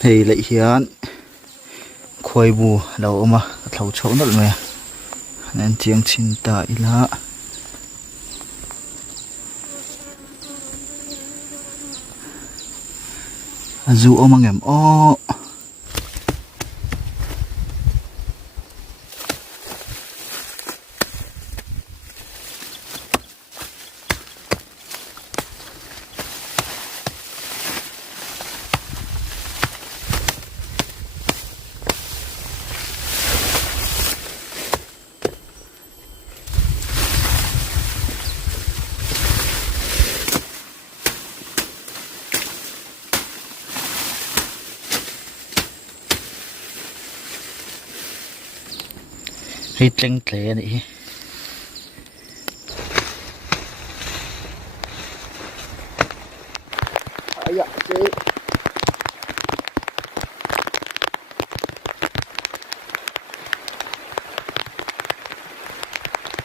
thì lại hiền khôi bù đầu mà thầu chỗ nữa mày nên tiếng xin tại là dù ô mà ngầm ô hay tranh lệ này